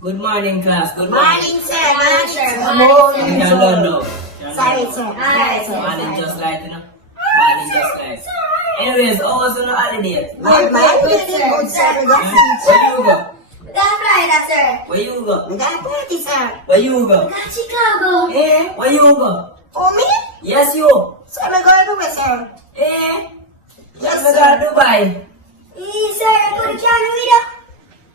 Good morning, class. Good Morning, sir. Morning, sir. morning. Morning, No, sir. no. Sorry, sir. Sorry, sir. Morning just like, Morning just like. Anyways, how was on the holiday? Good, man. Good, sir. We got Where you go? We got Florida, sir. Where you go? We got party, sir. Where you go? We got Chicago. Eh? Where you go? Oh, me? Yes, you. Sir, we go everywhere, sir. Eh? Yes, You sir. go to Dubai. Yes, sir. I go to Canada.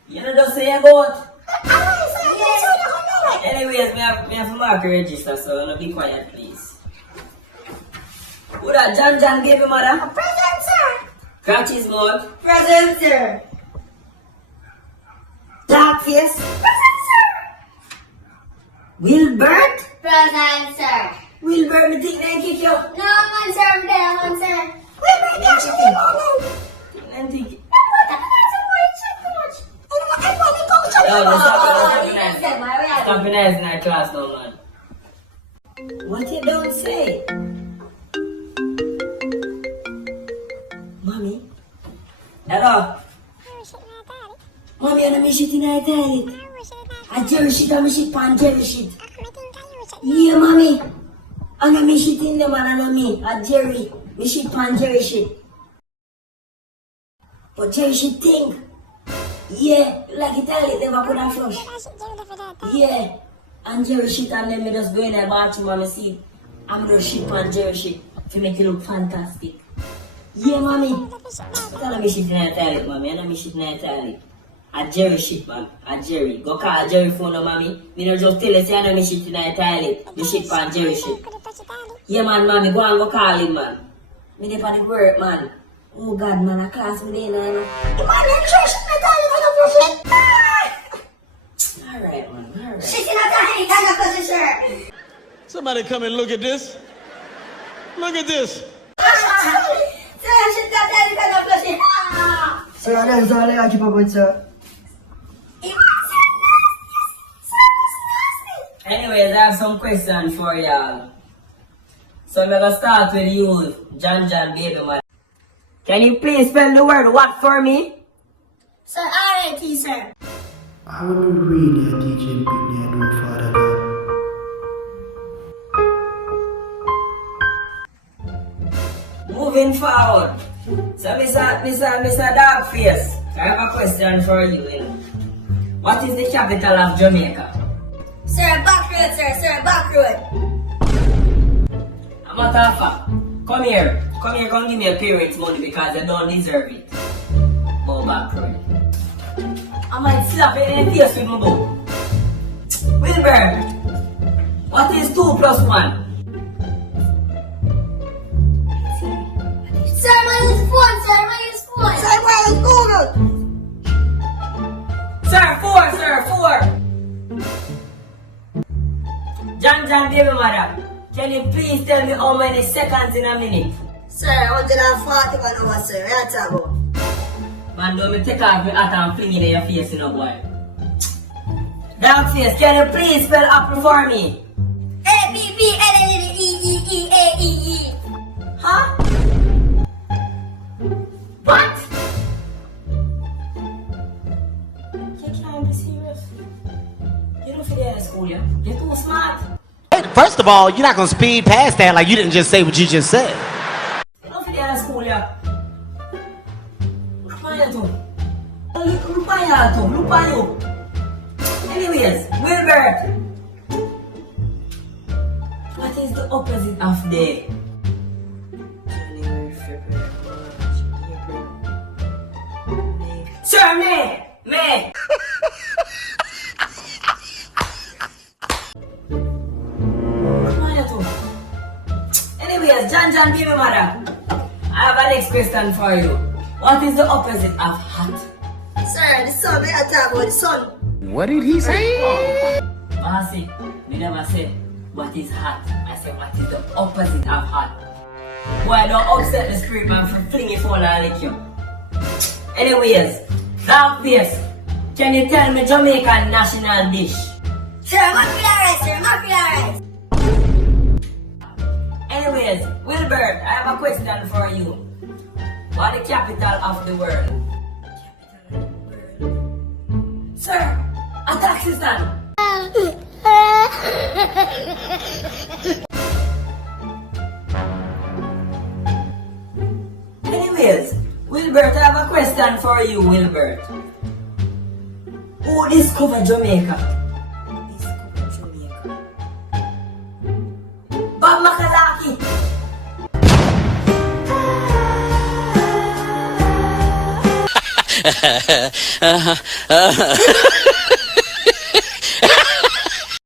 You know just say about. Alright, sir. Yes, sir. You can do it. Anyways, me have to mark a register, so no be quiet, please. Who that John gave you, mother? Present, sir. Catch his mouth. Present, sir. Dark face. Present, sir. Wilbert? Present, sir. Wilbert, me think they kick you. No, man, sir. I'm there, man, sir. Wait, there should be more. And think. Stop being nice in our class now, man. What you don't say? Mommy? Hello? Mommy, I'm shit in our toilet. I jerry shit, I'm shit pan jerry shit. Yeah, mommy. I'm shit in the man, and me. I jerry. Me shit pan jerry shit. But jerry shit thing. Yeah, like it toilet never could have flush. Yeah. And jerry shit and then me just go in the bathroom and me see I'm gonna shit pan jerry shit to make it look fantastic. Yeah, mommy. Tell me shit in the toilet, mommy. I know me shit in the toilet. A Jerry shit, man. A Jerry. Go call Jerry phone, no, mommy. Me no just tell you, say I know me shit in the toilet. Me shit pan Jerry shit. Yeah, man, mommy. Go and go call him, man. Me dey for the work, man. Oh, God, man. A class me dey now, you know. The man in church in the toilet, I don't flush it. Alright, man. Alright. Shit in the toilet, I don't flush it, sir. Somebody come and look at this. Look at this. Sir, shit in the toilet, I don't flush it. Sir, then, sir, I keep up with sir. Anyways, I have some questions for y'all. So I'm gonna start with you, John baby man. Can you please spell the word what for me? Sir, R-A-T, sir. I will be reading a teaching Pitney and do Father God. Moving forward. So Mr. Dogface, I have a question for you, What is the capital of Jamaica? Sir, back road, sir. Sir, back road. A matter of fact, come here, come give me your parents' money because they don't deserve it. Oh, back road. I might slap you in the face with my book. Wilbur, what is 2 plus 1? Sir, my use phone, sir. My use phone. Sir, my use Google. Sir, 4. John, baby mother, can you please tell me how many seconds in a minute? Sir, 141 hours, sir. That's about. Man, don't me take off my hat and fling it in your face, boy. Dogface, can you please spell apple for me? A-B-B-L-L-E-E-E-A-E-E. Huh? What? You can't be serious. You don't fit in school, yeah? You're too smart. First of all, you're not gonna speed past that like you didn't just say what you just said. You don't fit in school, yeah? Look at you. Look at you. Anyways, Wilbert. What is the opposite of day? January, February, March, April, May. Sir, May. Anyways, John, baby mother, I have a next question for you. What is the opposite of hot? Sir, the sun. We are talking about the sun. What did he say? Bossy, me never say what is hot. I say what is the opposite of hot. Boy, don't upset the spirit man for flinging phone and lick you. Anyways, Dogface, can you tell me Jamaican national dish? Sir, mackerel rice, sir. Mackerel rice. Anyways, Wilbert, I have a question for you. What is the capital of the world? Sir, A taxi stand. Anyways, Wilbert, I have a question for you, Wilbert. Who discovered Jamaica? Discovered Jamaica. Bob Makalaki.